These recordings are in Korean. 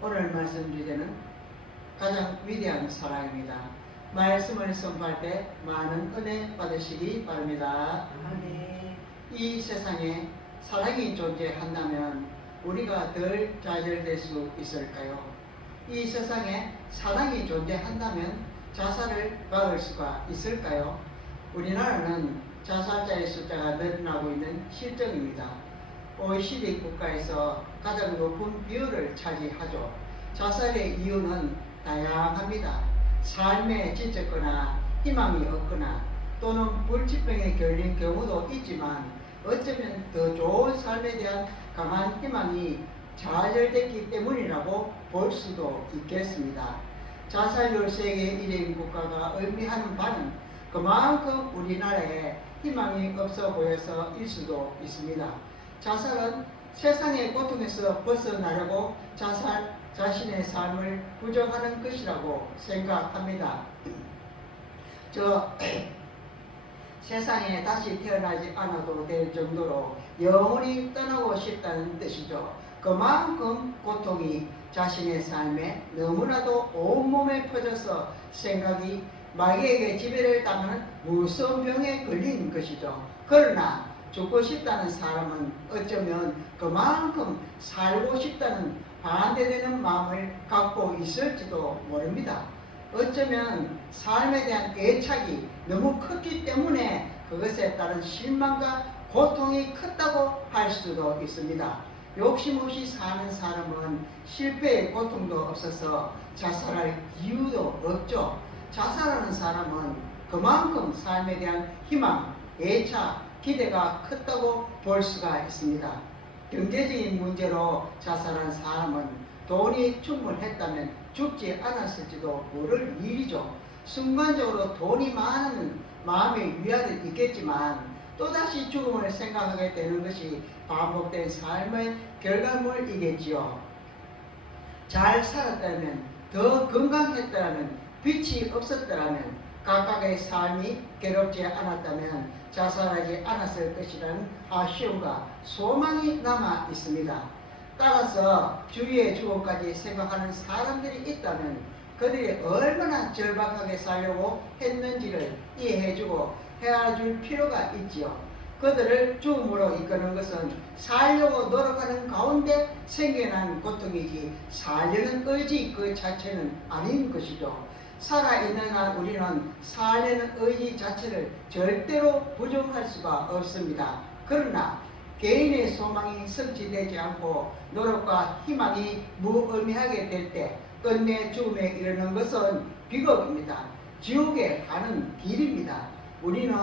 오늘 말씀 주제는 가장 위대한 사랑입니다. 말씀을 선포할 때 많은 은혜 받으시기 바랍니다. 아멘. 이 세상에 사랑이 존재한다면 우리가 덜 좌절될 수 있을까요? 이 세상에 사랑이 존재한다면 자살을 막을 수가 있을까요? 우리나라는 자살자의 숫자가 늘어나고 있는 실정입니다. OECD 국가에서 가장 높은 비율을 차지하죠. 자살의 이유는 다양합니다. 삶에 지쳤거나 희망이 없거나 또는 불치병에 걸린 경우도 있지만 어쩌면 더 좋은 삶에 대한 강한 희망이 좌절됐기 때문이라고 볼 수도 있겠습니다. 자살률 세계 1위인 국가가 의미하는 바는 그만큼 우리나라에 희망이 없어 보여서일 수도 있습니다. 자살은 세상의 고통에서 벗어나려고 자신의 삶을 부정하는 것이라고 생각합니다. 세상에 다시 태어나지 않아도 될 정도로 영원히 떠나고 싶다는 뜻이죠. 그만큼 고통이 자신의 삶에 너무나도 온몸에 퍼져서 생각이 마귀에게 지배를 당하는 무서운 병에 걸린 것이죠. 그러나 죽고 싶다는 사람은 어쩌면 그만큼 살고 싶다는 반대되는 마음을 갖고 있을지도 모릅니다. 어쩌면 삶에 대한 애착이 너무 컸기 때문에 그것에 따른 실망과 고통이 컸다고 할 수도 있습니다. 욕심 없이 사는 사람은 실패의 고통도 없어서 자살할 이유도 없죠. 자살하는 사람은 그만큼 삶에 대한 희망, 애착, 기대가 컸다고 볼 수가 있습니다. 경제적인 문제로 자살한 사람은 돈이 충분했다면 죽지 않았을지도 모를 일이죠. 순간적으로 돈이 많은 마음의 위안은 있겠지만 또다시 죽음을 생각하게 되는 것이 반복된 삶의 결과물이겠지요. 잘 살았다면, 더 건강했다면, 빛이 없었다면, 각각의 삶이 괴롭지 않았다면 자살하지 않았을 것이라는 아쉬움과 소망이 남아 있습니다. 따라서 주위의 죽음까지 생각하는 사람들이 있다면 그들이 얼마나 절박하게 살려고 했는지를 이해해주고 헤아줄 필요가 있지요. 그들을 죽음으로 이끄는 것은 살려고 노력하는 가운데 생겨난 고통이지 살려는 의지 그 자체는 아닌 것이죠. 살아있는 한 우리는 살려는 의지 자체를 절대로 부정할 수가 없습니다. 그러나 개인의 소망이 성취되지 않고 노력과 희망이 무의미하게 될 때 끝내 죽음에 이르는 것은 비극입니다. 지옥에 가는 길입니다. 우리는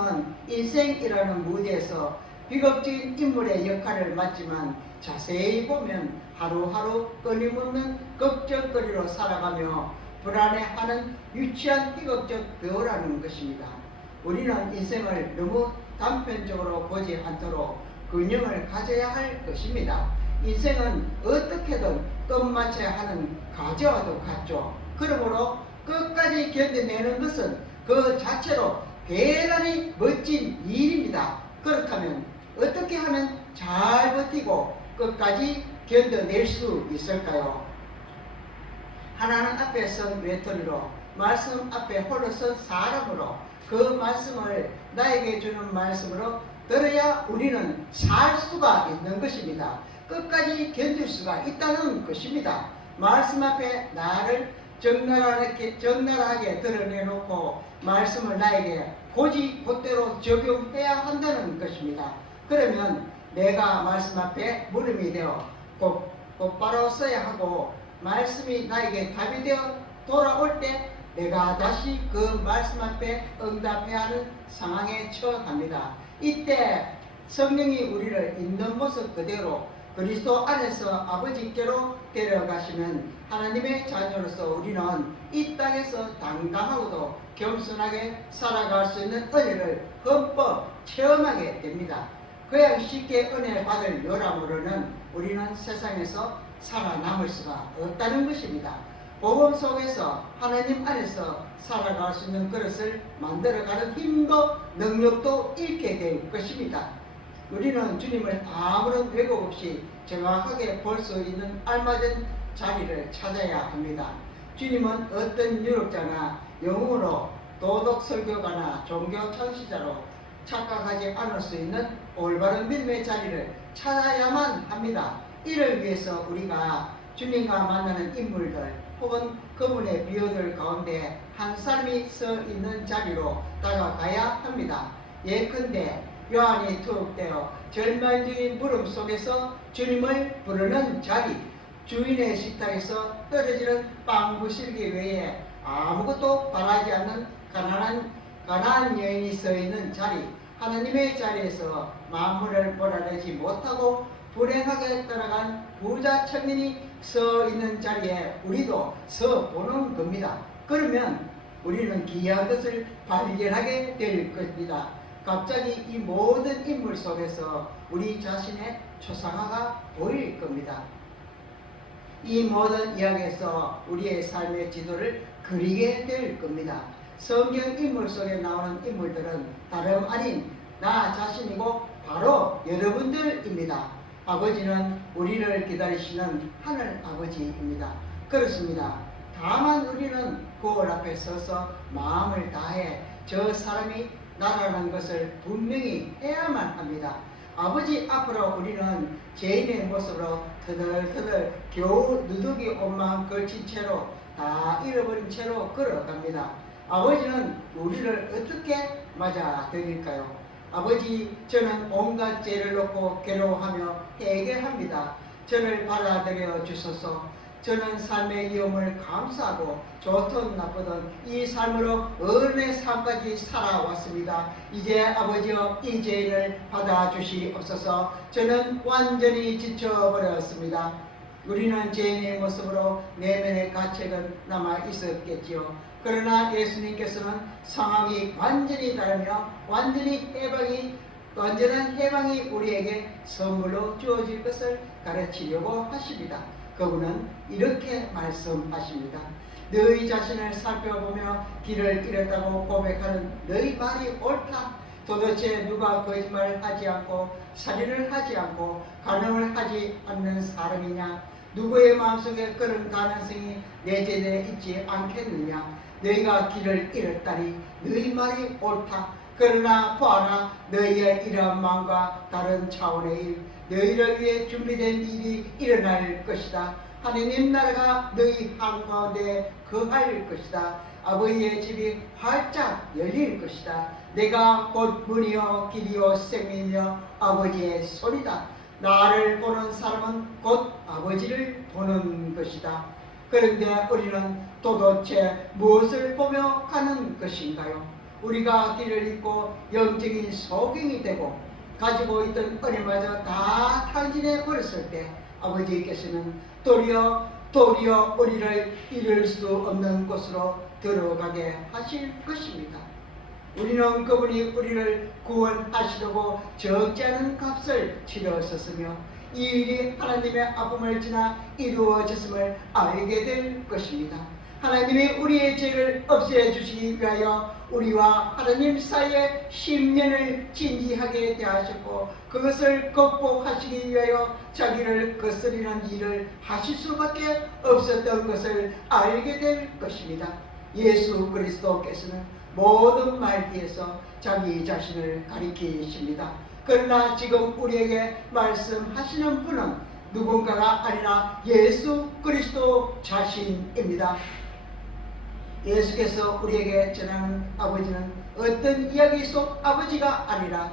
인생이라는 무대에서 비극적인 인물의 역할을 맡지만 자세히 보면 하루하루 끊임없는 걱정거리로 살아가며 불안해하는 유치한 비극적 배우라는 것입니다. 우리는 인생을 너무 단편적으로 보지 않도록 균형을 가져야 할 것입니다. 인생은 어떻게든 끝마쳐야 하는 과제와도 같죠. 그러므로 끝까지 견뎌내는 것은 그 자체로 대단히 멋진 일입니다. 그렇다면 어떻게 하면 잘 버티고 끝까지 견뎌낼 수 있을까요? 하나님 앞에 선 외톨이로, 말씀 앞에 홀로 선 사람으로, 그 말씀을 나에게 주는 말씀으로 들어야 우리는 살 수가 있는 것입니다. 끝까지 견딜 수가 있다는 것입니다. 말씀 앞에 나를 적나라하게 드러내놓고 말씀을 나에게 곧대로 적용해야 한다는 것입니다. 그러면 내가 말씀 앞에 물음이 되어 곧바로 써야 하고 말씀이 나에게 답이 되어 돌아올 때 내가 다시 그 말씀 앞에 응답해야 하는 상황에 처합니다. 이때 성령이 우리를 있는 모습 그대로 그리스도 안에서 아버지께로 데려가시면 하나님의 자녀로서 우리는 이 땅에서 당당하고도 겸손하게 살아갈 수 있는 은혜를 흠뻑 체험하게 됩니다. 그냥 쉽게 은혜 받을 요람으로는 우리는 세상에서 살아남을 수가 없다는 것입니다. 복음 속에서 하나님 안에서 살아갈 수 있는 그릇을 만들어가는 힘도 능력도 잃게 될 것입니다. 우리는 주님을 아무런 왜곡 없이 정확하게 볼 수 있는 알맞은 자리를 찾아야 합니다. 주님은 어떤 유력자나 영웅으로 도덕 설교가나 종교 창시자로 착각하지 않을 수 있는 올바른 믿음의 자리를 찾아야만 합니다. 이를 위해서 우리가 주님과 만나는 인물들 혹은 그분의 비유들 가운데 한 사람이 서 있는 자리로 다가가야 합니다. 예컨대 요한이 투옥되어 절망적인 물음 속에서 주님을 부르는 자리, 주인의 식탁에서 떨어지는 빵 부실기 외에 아무것도 바라지 않는 가난한 여인이 서 있는 자리, 하나님의 자리에서 만물을 몰아내지 못하고 불행하게 떠나간 부자 청년이 서 있는 자리에 우리도 서 보는 겁니다. 그러면 우리는 귀한 것을 발견하게 될 것입니다. 갑자기 이 모든 인물 속에서 우리 자신의 초상화가 보일 겁니다. 이 모든 이야기에서 우리의 삶의 지도를 그리게 될 겁니다. 성경 인물 속에 나오는 인물들은 다름 아닌 나 자신이고 바로 여러분들입니다. 아버지는 우리를 기다리시는 하늘 아버지입니다. 그렇습니다. 다만 우리는 거울 앞에 서서 마음을 다해 저 사람이 나라는 것을 분명히 해야만 합니다. 아버지 앞으로 우리는 죄인의 모습으로 터덜터덜 겨우 누더기 옷만 걸친 채로 다 잃어버린 채로 걸어갑니다. 아버지는 우리를 어떻게 맞아들일까요? 아버지, 저는 온갖 죄를 놓고 괴로워하며 해결합니다. 저를 받아들여 주소서. 저는 삶의 위험을 감수하고 좋든 나쁘든 이 삶으로 어른의 삶까지 살아왔습니다. 이제 아버지여 이 죄인을 받아주시옵소서. 저는 완전히 지쳐버렸습니다. 우리는 죄인의 모습으로 내면의 가책은 남아 있었겠지요. 그러나 예수님께서는 상황이 완전히 다르며 완전한 해방이 우리에게 선물로 주어질 것을 가르치려고 하십니다. 그분은 이렇게 말씀하십니다. 너희 자신을 살펴보며 길을 잃었다고 고백하는 너희 말이 옳다. 도대체 누가 거짓말을 하지 않고 살인을 하지 않고 간음을 하지 않는 사람이냐? 누구의 마음속에 그런 가능성이 내재되어 있지 않겠느냐? 너희가 길을 잃었다니 너희 말이 옳다. 그러나 보아라, 너희의 이러한 마음과 다른 차원의 일, 너희를 위해 준비된 일이 일어날 것이다. 하느님 나라가 너희 한가운데 거할 것이다. 아버지의 집이 활짝 열릴 것이다. 내가 곧 문이요 길이요 생명이며 아버지의 손이다. 나를 보는 사람은 곧 아버지를 보는 것이다. 그런데 우리는 도대체 무엇을 보며 가는 것인가요? 우리가 길을 잃고 영적인 소경이 되고 가지고 있던 은혜마저 다 탕진해 버렸을 때 아버지께서는 도리어 우리를 잃을 수 없는 곳으로 들어가게 하실 것입니다. 우리는 그분이 우리를 구원하시려고 적지 않은 값을 치르셨으며 이 일이 하나님의 아픔을 지나 이루어졌음을 알게 될 것입니다. 하나님이 우리의 죄를 없애주시기 위하여 우리와 하나님 사이에 십년을 진지하게 대하셨고 그것을 극복하시기 위하여 자기를 거스리는 일을 하실 수밖에 없었던 것을 알게 될 것입니다. 예수 그리스도께서는 모든 말 뒤에서 자기 자신을 가리키십니다. 그러나 지금 우리에게 말씀하시는 분은 누군가가 아니라 예수 그리스도 자신입니다. 예수께서 우리에게 전하는 아버지는 어떤 이야기 속 아버지가 아니라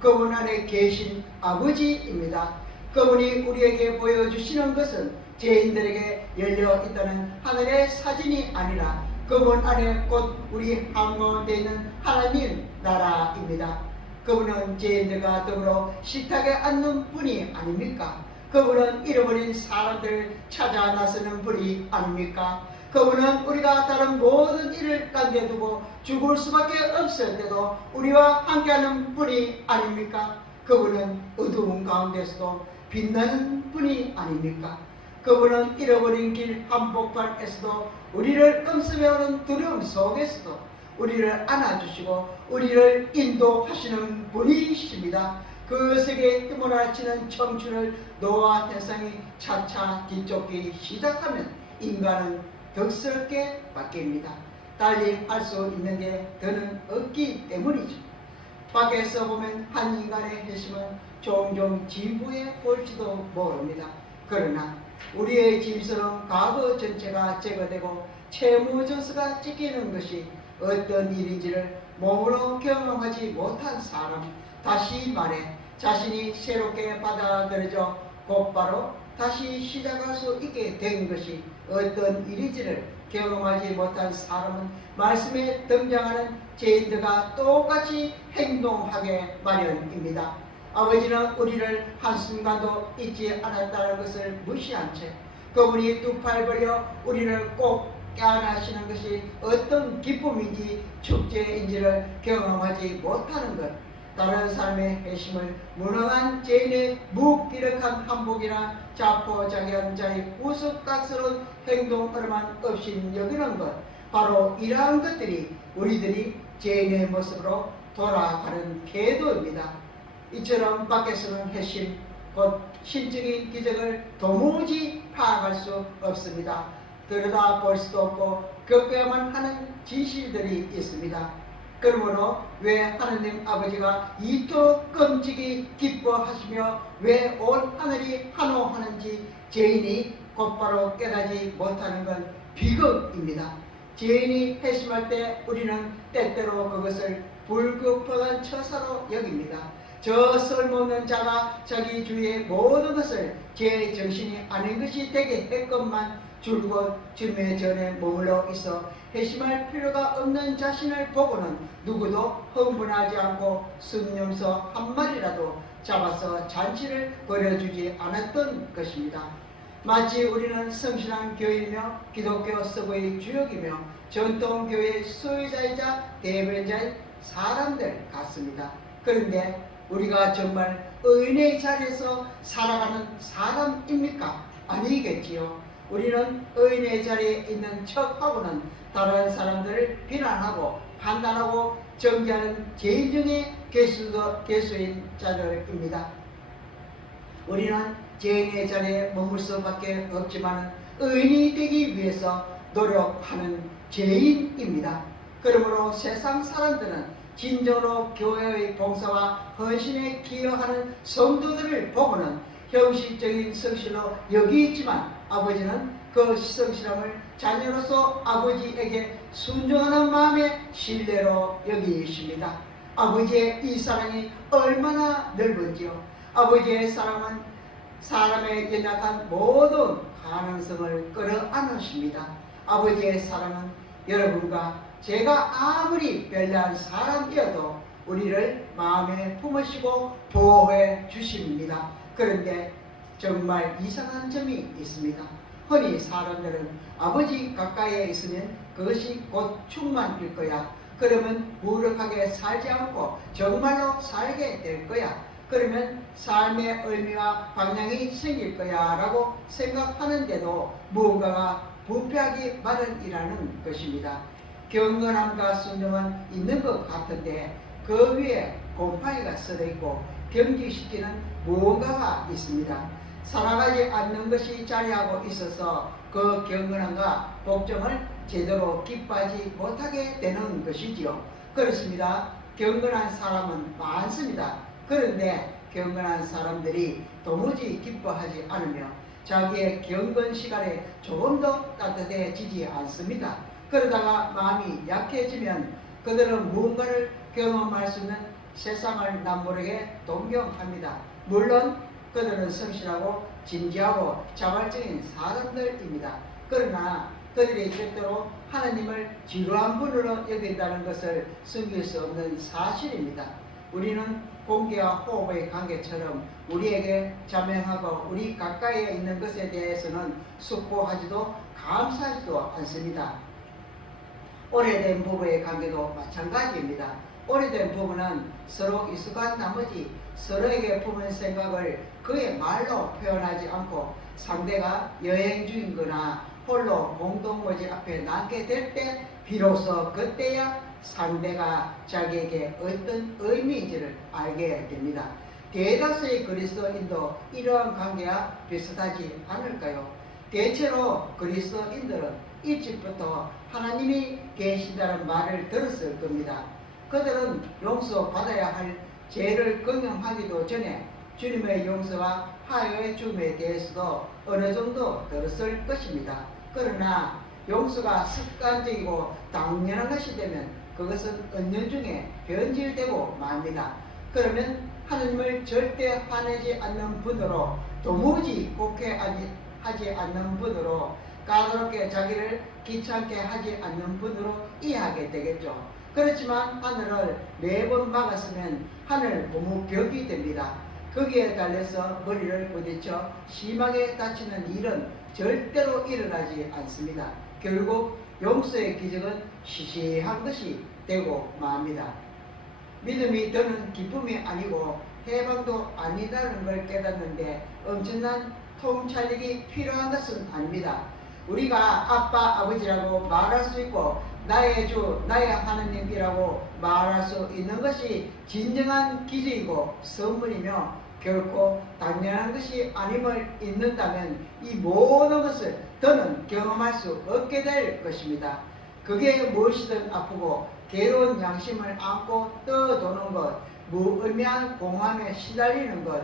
그분 안에 계신 아버지입니다. 그분이 우리에게 보여주시는 것은 죄인들에게 열려 있다는 하늘의 사진이 아니라 그분 안에 곧 우리 한가운데 있는 하나님 나라입니다. 그분은 죄인들과 더불어 식탁에 앉는 분이 아닙니까? 그분은 잃어버린 사람들을 찾아 나서는 분이 아닙니까? 그분은 우리가 다른 모든 일을 남겨두고 죽을 수밖에 없을 때도 우리와 함께하는 분이 아닙니까? 그분은 어두운 가운데서도 빛나는 분이 아닙니까? 그분은 잃어버린 길 한복판에서도 우리를 엄습해오는 두려움 속에서도 우리를 안아주시고 우리를 인도하시는 분이십니다. 그 세계에 휘몰아치는 청춘을 노화 현상이 차차 뒤쫓기 시작하면 인간은 덕스럽게 바뀝니다. 달리 할 수 있는 게 더는 없기 때문이죠. 밖에서 보면 한 인간의 회심은 종종 진부해 볼지도 모릅니다. 그러나 우리의 짐승은 과거 전체가 제거되고 채무저서가 찢기는 것이 어떤 일인지를 몸으로 경험하지 못한 사람, 다시 말해 자신이 새롭게 받아들여져 곧바로 다시 시작할 수 있게 된 것이 어떤 일인지를 경험하지 못한 사람은 말씀에 등장하는 죄인들과 똑같이 행동하게 마련입니다. 아버지는 우리를 한순간도 잊지 않았다는 것을 무시한 채 그분이 두 팔 벌려 우리를 꼭 껴안으시는 것이 어떤 기쁨인지 축제인지를 경험하지 못하는 것, 다른 삶의 회심을 무능한 죄인의 무기력한 한복이나 자포자기한 자의 우스꽝스러운 행동으로만 없인 여기는 것, 바로 이러한 것들이 우리들이 죄인의 모습으로 돌아가는 궤도입니다. 이처럼 밖에서는 회심, 곧 신적인 기적을 도무지 파악할 수 없습니다. 들여다볼 수도 없고 겪어야만 하는 진실들이 있습니다. 그러므로 왜 하느님 아버지가 이토록 끔찍이 기뻐하시며 왜 온 하늘이 환호하는지 죄인이 곧바로 깨닫지 못하는 건 비극입니다. 죄인이 회심할 때 우리는 때때로 그것을 불급하던 처사로 여깁니다. 저 쓸모없는 자가 자기 주위의 모든 것을 제 정신이 아닌 것이 되게 했건만 줄곧 주님의 전에 머물러 있어 회심할 필요가 없는 자신을 보고는 누구도 흥분하지 않고 순념서 한 마리라도 잡아서 잔치를 벌여주지 않았던 것입니다. 마치 우리는 성실한 교인이며 기독교 서구의 주역이며 전통교회의 소유자이자 대변자의 사람들 같습니다. 그런데 우리가 정말 의인의 자리에서 살아가는 사람입니까? 아니겠지요. 우리는 의인의 자리에 있는 척하고는 다른 사람들을 비난하고 판단하고 정죄하는 죄인 중에 괴수인 자들입니다. 우리는 죄인의 자리에 머물 수밖에 없지만 의인이 되기 위해서 노력하는 죄인입니다. 그러므로 세상 사람들은 진정으로 교회의 봉사와 헌신에 기여하는 성도들을 보고는 형식적인 성실로 여기있지만 아버지는 그 성실함을 자녀로서 아버지에게 순종하는 마음의 신뢰로 여기십니다. 아버지의 이 사랑이 얼마나 넓은지요. 아버지의 사랑은 사람의 연약한 모든 가능성을 끌어안으십니다. 아버지의 사랑은 여러분과 제가 아무리 별난 사람이어도 우리를 마음에 품으시고 보호해 주십니다. 그런데 정말 이상한 점이 있습니다. 흔히 사람들은 아버지 가까이에 있으면 그것이 곧 충만일 거야. 그러면 무력하게 살지 않고 정말로 살게 될 거야. 그러면 삶의 의미와 방향이 생길 거야 라고 생각하는데도 무언가가 부패하기 마련이라는 것입니다. 경건함과 순종은 있는 것 같은데 그 위에 곰팡이가 써져 있고 경직시키는 무언가가 있습니다. 살아가지 않는 것이 자리하고 있어서 그 경건함과 복종을 제대로 기뻐하지 못하게 되는 것이지요. 그렇습니다. 경건한 사람은 많습니다. 그런데 경건한 사람들이 도무지 기뻐하지 않으며 자기의 경건 시간에 조금도 따뜻해지지 않습니다. 그러다가 마음이 약해지면 그들은 무언가를 경험할 수 있는 세상을 남모르게 동경합니다. 물론 그들은 성실하고 진지하고 자발적인 사람들입니다. 그러나 그들이 절대로 하나님을 지루한 분으로 여긴다는 것을 숨길 수 없는 사실입니다. 우리는 공기와 호흡의 관계처럼 우리에게 자명하고 우리 가까이에 있는 것에 대해서는 숙고하지도 감사하지도 않습니다. 오래된 부부의 관계도 마찬가지입니다. 오래된 부부는 서로 익숙한 나머지 서로에게 품은 생각을 그의 말로 표현하지 않고 상대가 여행 중이거나 홀로 공동묘지 앞에 남게 될 때 비로소 그때야 상대가 자기에게 어떤 의미인지를 알게 됩니다. 대다수의 그리스도인도 이러한 관계와 비슷하지 않을까요? 대체로 그리스도인들은 일찍부터 하나님이 계시다는 말을 들었을 겁니다. 그들은 용서받아야 할 죄를 경험하기도 전에 주님의 용서와 화해의 주님에 대해서도 어느 정도 들었을 것입니다. 그러나 용서가 습관적이고 당연한 것이 되면 그것은 은연중에 변질되고 맙니다. 그러면 하나님을 절대 화내지 않는 분으로, 도무지 곡해하지 않는 분으로, 까다롭게 자기를 귀찮게 하지 않는 분으로 이해하게 되겠죠. 그렇지만 하늘을 매번 막았으면 하늘 고무벽이 됩니다. 거기에 달려서 머리를 부딪혀 심하게 다치는 일은 절대로 일어나지 않습니다. 결국 용서의 기적은 시시한 것이 되고 맙니다. 믿음이 더는 기쁨이 아니고 해방도 아니다는 걸 깨닫는데 엄청난 통찰력이 필요한 것은 아닙니다. 우리가 아빠, 아버지라고 말할 수 있고 나의 주, 나의 하나님이라고 말할 수 있는 것이 진정한 기적이고 선물이며 결코 당연한 것이 아님을 잊는다면 이 모든 것을 더는 경험할 수 없게 될 것입니다. 그게 무엇이든 아프고 괴로운 양심을 안고 떠도는 것, 무의미한 공함에 시달리는 것,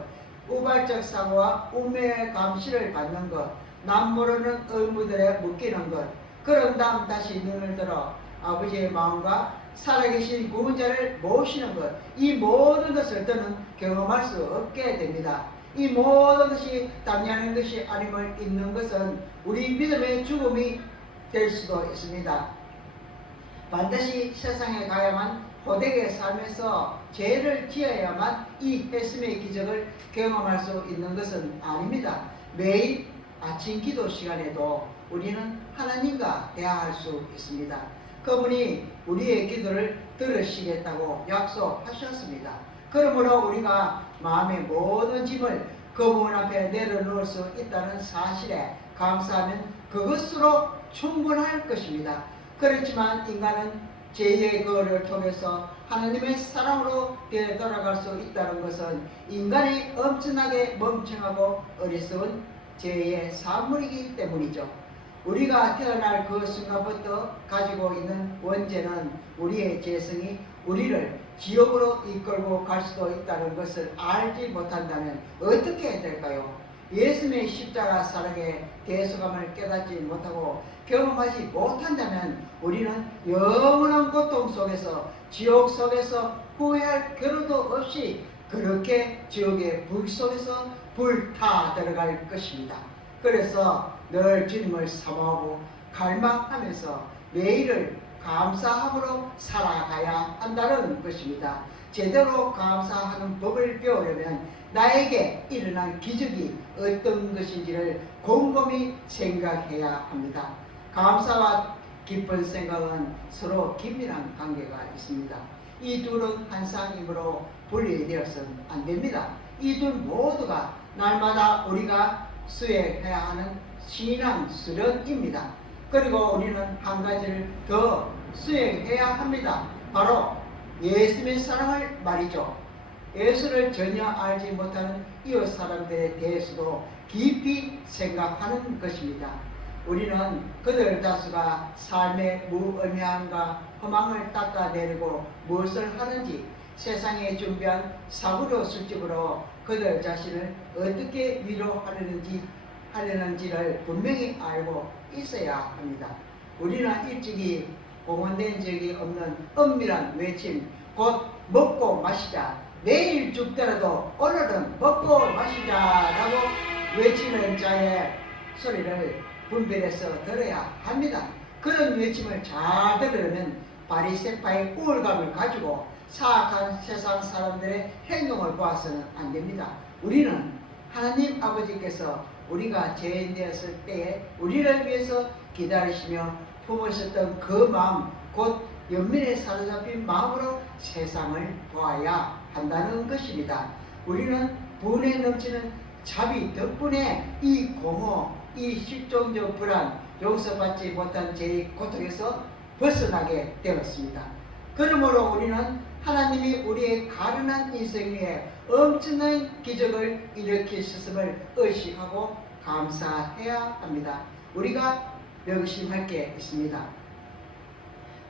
우발적 사고와 운명의 감시를 받는 것, 남 모르는 의무들에 묶이는 것, 그런 다음 다시 눈을 들어 아버지의 마음과 살아계신 구원자를 모시는 것, 이 모든 것을 더는 경험할 수 없게 됩니다. 이 모든 것이 당연한 것이 아님을 잊는 것은 우리 믿음의 죽음이 될 수도 있습니다. 반드시 세상에 가야만 호되게 살면서 죄를 지어야만 이 헬스의 기적을 경험할 수 있는 것은 아닙니다. 매일 아침 기도 시간에도 우리는 하나님과 대화할 수 있습니다. 그분이 우리의 기도를 들으시겠다고 약속하셨습니다. 그러므로 우리가 마음의 모든 짐을 그분 앞에 내려놓을 수 있다는 사실에 감사하면 그것으로 충분할 것입니다. 그렇지만 인간은 죄의 거를 통해서 하나님의 사랑으로 되돌아갈 수 있다는 것은 인간이 엄청나게 멍청하고 어리석은 죄의 산물이기 때문이죠. 우리가 태어날 그 순간부터 가지고 있는 원죄는 우리의 죄성이 우리를 지옥으로 이끌고 갈 수도 있다는 것을 알지 못한다면 어떻게 될까요? 예수님의 십자가 사랑의 대수감을 깨닫지 못하고 경험하지 못한다면 우리는 영원한 고통 속에서, 지옥 속에서 후회할 겨를도 없이 그렇게 지옥의 불 속에서 불타 들어갈 것입니다. 그래서 늘 주님을 사모하고 갈망하면서 매일을 감사함으로 살아가야 한다는 것입니다. 제대로 감사하는 법을 배우려면 나에게 일어난 기적이 어떤 것인지를 곰곰이 생각해야 합니다. 감사와 기쁜 생각은 서로 긴밀한 관계가 있습니다. 이 둘은 한 쌍임으로 분리되어서는 안 됩니다. 이 둘 모두가 날마다 우리가 수행해야 하는 신앙 수련입니다. 그리고 우리는 한 가지를 더 수행해야 합니다. 바로 예수님의 사랑을 말이죠. 예수를 전혀 알지 못하는 이웃 사람들에 대해서도 깊이 생각하는 것입니다. 우리는 그들 다수가 삶의 무의미함과 허망을 닦아내리고 무엇을 하는지 세상에 준비한 사고로 술집으로 그들 자신을 어떻게 위로하려는지를 분명히 알고 있어야 합니다. 우리는 일찍이 공헌된 적이 없는 엄밀한 외침, 곧 먹고 마시자, 내일 죽더라도 오늘은 먹고 마시자라고 외치는 자의 소리를 분별해서 들어야 합니다. 그런 외침을 잘 들으려면 바리새파의 우월감을 가지고 사악한 세상 사람들의 행동을 보아서는 안 됩니다. 우리는 하나님 아버지께서 우리가 죄인 되었을 때에 우리를 위해서 기다리시며 품으셨던 그 마음, 곧 연민에 사로잡힌 마음으로 세상을 보아야 한다는 것입니다. 우리는 분에 넘치는 자비 덕분에 이 공허, 이 실종적 불안, 용서받지 못한 죄의 고통에서 벗어나게 되었습니다. 그러므로 우리는 하나님이 우리의 가련한 인생 위에 엄청난 기적을 일으키셨음을 의식하고 감사해야 합니다. 우리가 명심할 게 있습니다.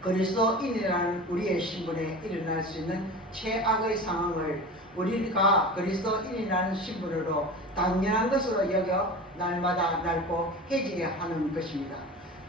그리스도인이라는 우리의 신분에 일어날 수 있는 최악의 상황을 우리가 그리스도인이라는 신분으로 당연한 것으로 여겨 날마다 날고 해지게 하는 것입니다.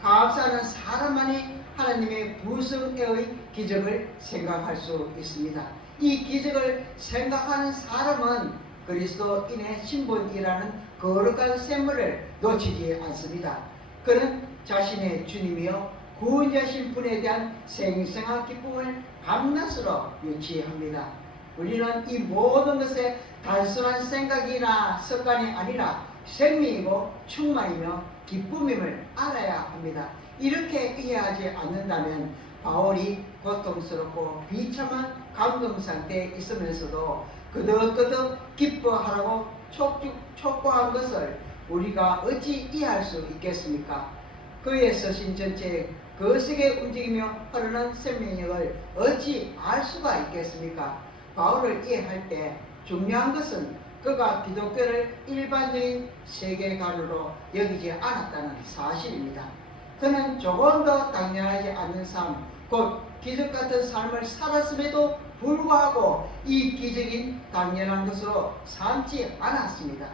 감사하는 사람만이 하나님의 부성애의 기적을 생각할 수 있습니다. 이 기적을 생각하는 사람은 그리스도인의 신분이라는 거룩한 샘물을 놓치지 않습니다. 그는 자신의 주님이요 구원자신 분에 대한 생생한 기쁨을 밤낮으로 유치합니다. 우리는 이 모든 것에 단순한 생각이나 습관이 아니라 생명이고 충만이며 기쁨임을 알아야 합니다. 이렇게 이해하지 않는다면 바울이 고통스럽고 비참한 감동 상태에 있으면서도 그득그득 기뻐하라고 촉구한 것을 우리가 어찌 이해할 수 있겠습니까? 그의 서신 전체에 거세게 움직이며 흐르는 생명력을 어찌 알 수가 있겠습니까? 바울을 이해할 때 중요한 것은 그가 기독교를 일반적인 세계관으로 여기지 않았다는 사실입니다. 그는 조금 더 당연하지 않는 삶, 곧 기적 같은 삶을 살았음에도 불구하고 이 기적인 당연한 것으로 삼지 않았습니다.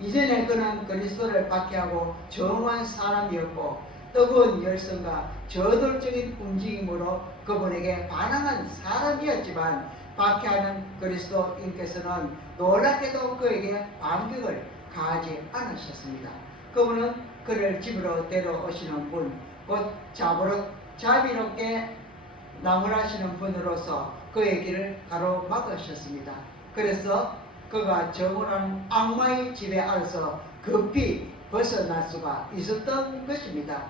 이전에 그는 그리스도를 박해하고 정한 사람이었고 뜨거운 열성과 저돌적인 움직임으로 그분에게 반항한 사람이었지만 박해하는 그리스도인께서는 놀랍게도 그에게 반격을 가하지 않으셨습니다. 그분은 그를 집으로 데려오시는 분, 곧 자비롭게 나무라시는 분으로서 그의 길을 가로막으셨습니다. 그래서 그가 정원한 악마의 지배 아래서 급히 벗어날 수가 있었던 것입니다.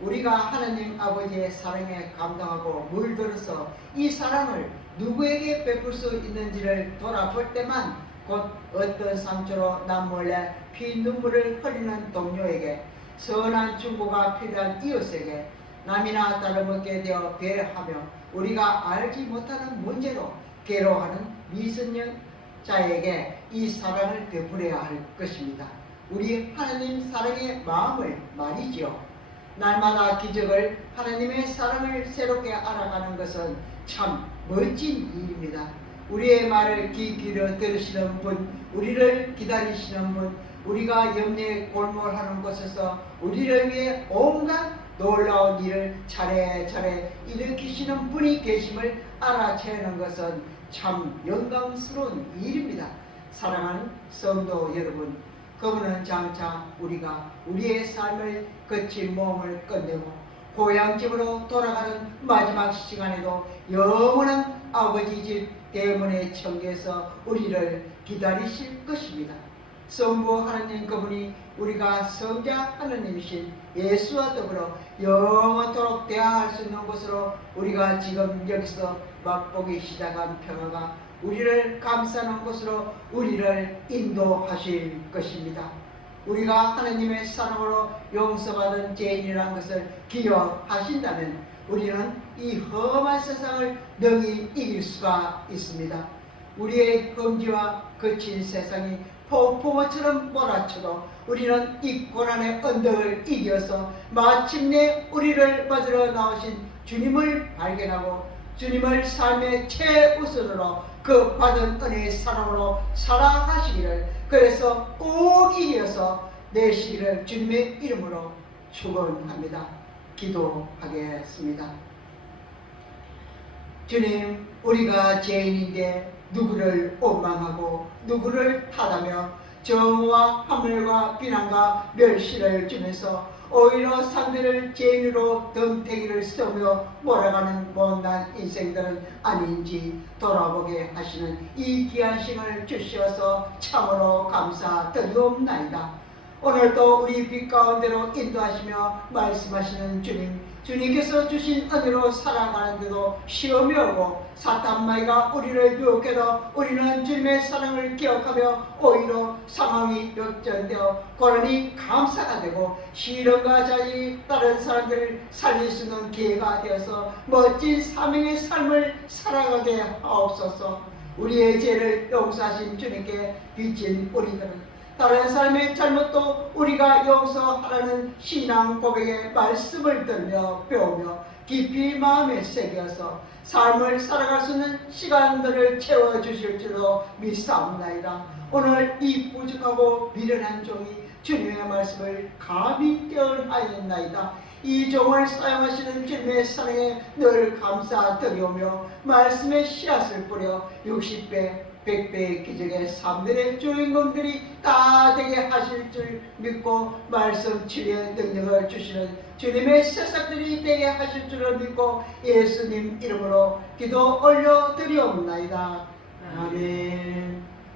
우리가 하나님 아버지의 사랑에 감동하고 물들어서 이 사랑을 누구에게 베풀 수 있는지를 돌아볼 때만 곧 어떤 상처로 남몰래 피눈물을 흘리는 동료에게, 선한 충고가 필요한 이웃에게, 남이나 다름없게 되어 배려하며 우리가 알지 못하는 문제로 괴로워하는 미성년자에게 이 사랑을 베풀어야 할 것입니다. 우리 하나님 사랑의 마음을 말이지요. 날마다 기적을 하나님의 사랑을 새롭게 알아가는 것은 참 멋진 일입니다. 우리의 말을 귀 기울여 들으시는 분, 우리를 기다리시는 분, 우리가 염려에 골몰하는 곳에서 우리를 위해 온갖 놀라운 일을 차례차례 일으키시는 분이 계심을 알아채는 것은 참 영광스러운 일입니다. 사랑하는 성도 여러분, 그분은 장차 우리가 우리의 삶을 거친 몸을 끝내고 고향집으로 돌아가는 마지막 시간에도 영원한 아버지 집 대문의 청계에서 우리를 기다리실 것입니다. 성부 하나님 그분이 우리가 성자 하나님이신 예수와 더불어 영원토록 대화할 수 있는 곳으로 우리가 지금 여기서 맛보기 시작한 평화가 우리를 감싸는 곳으로 우리를 인도하실 것입니다. 우리가 하나님의 사랑으로 용서받은 죄인이라는 것을 기억하신다면 우리는 이 험한 세상을 능히 이길 수가 있습니다. 우리의 금지와 거친 세상이 폭풍우처럼 몰아쳐도 우리는 이 고난의 언덕을 이겨서 마침내 우리를 맞으러 나오신 주님을 발견하고 주님을 삶의 최우선으로 그 받은 은혜의 사랑으로 살아가시기를, 그래서 꼭 이겨서 내시기를 주님의 이름으로 축원합니다. 기도하겠습니다. 주님, 우리가 죄인인데 누구를 원망하고 누구를 탓하며 정오와 함멸과 비난과 멸시를 주면서 오히려 상대를 죄인으로 덤태기를 써며 몰아가는 못난 인생들은 아닌지 돌아보게 하시는 이 귀한 시간을 주시어서 참으로 감사드리옵나이다. 오늘도 우리 빛 가운데로 인도하시며 말씀하시는 주님, 주님께서 주신 은혜로 살아가는데도 시험이 오고 사탄 마귀가 우리를 유혹해도 우리는 주님의 사랑을 기억하며 오히려 상황이 역전되어 고난이 감사가 되고 시련과 자기 다른 사람들을 살릴 수 있는 기회가 되어서 멋진 사명의 삶을 살아가게 하옵소서. 우리의 죄를 용서하신 주님께 빚진 우리들은 다른 사람의 잘못도 우리가 용서하라는 신앙 고백의 말씀을 들며 배우며 깊이 마음에 새겨서 삶을 살아갈 수 있는 시간들을 채워주실 줄로 믿사옵나이다. 오늘 이 부족하고 미련한 종이 주님의 말씀을 감히 깨어나였나이다. 이 종을 사용하시는 주님의 사랑에 늘 감사드리오며 말씀의 씨앗을 뿌려 60배 100배의 기적의 3들의 주인공들이 다 되게 하실 줄 믿고 말씀 치유의 능력을 주시는 주님의 새싹들이 되게 하실 줄을 믿고 예수님 이름으로 기도 올려드리옵나이다. 아멘.